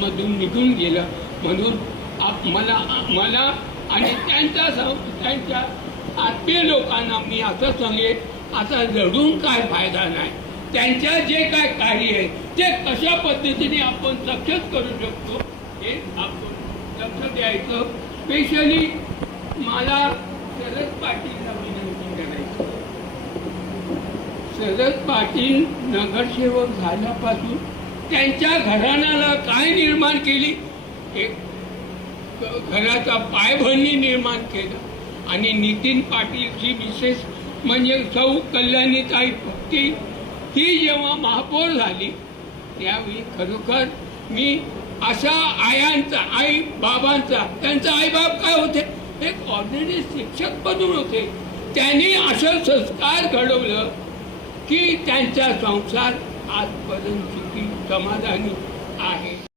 मधून निघून गेलं म्हणून मला आणि त्यांच्या आत्मीय लोकांना मी असं सांगेन, आता लढून काय फायदा नाही. त्यांच्या जे काय कार्य आहे ते कशा पद्धतीने आपण सक्सेस करू शकतो हे आपण लक्ष द्यायचं. स्पेशली मला शरद पाटीलला विनंती करायची. शरद पाटील नगरसेवक झाल्यापासून त्यांच्या घराण्याला काय निर्माण केली, एक घराचा पायभरणी निर्माण केलं. आणि नितीन पाटीलची विशेष म्हणजे सौ कल्याणीताई फक्ती ही जेव्हा महापौर झाली त्यावेळी खरोखर मी अशा आयांचा, आई बाबांचा, त्यांचा आईबाप काय होते, एक ऑर्डिनरी शिक्षक बनून होते. त्यांनी असं संस्कार घडवलं की त्यांचा संसार आजपर्यंत सुखी समाधानी आहे.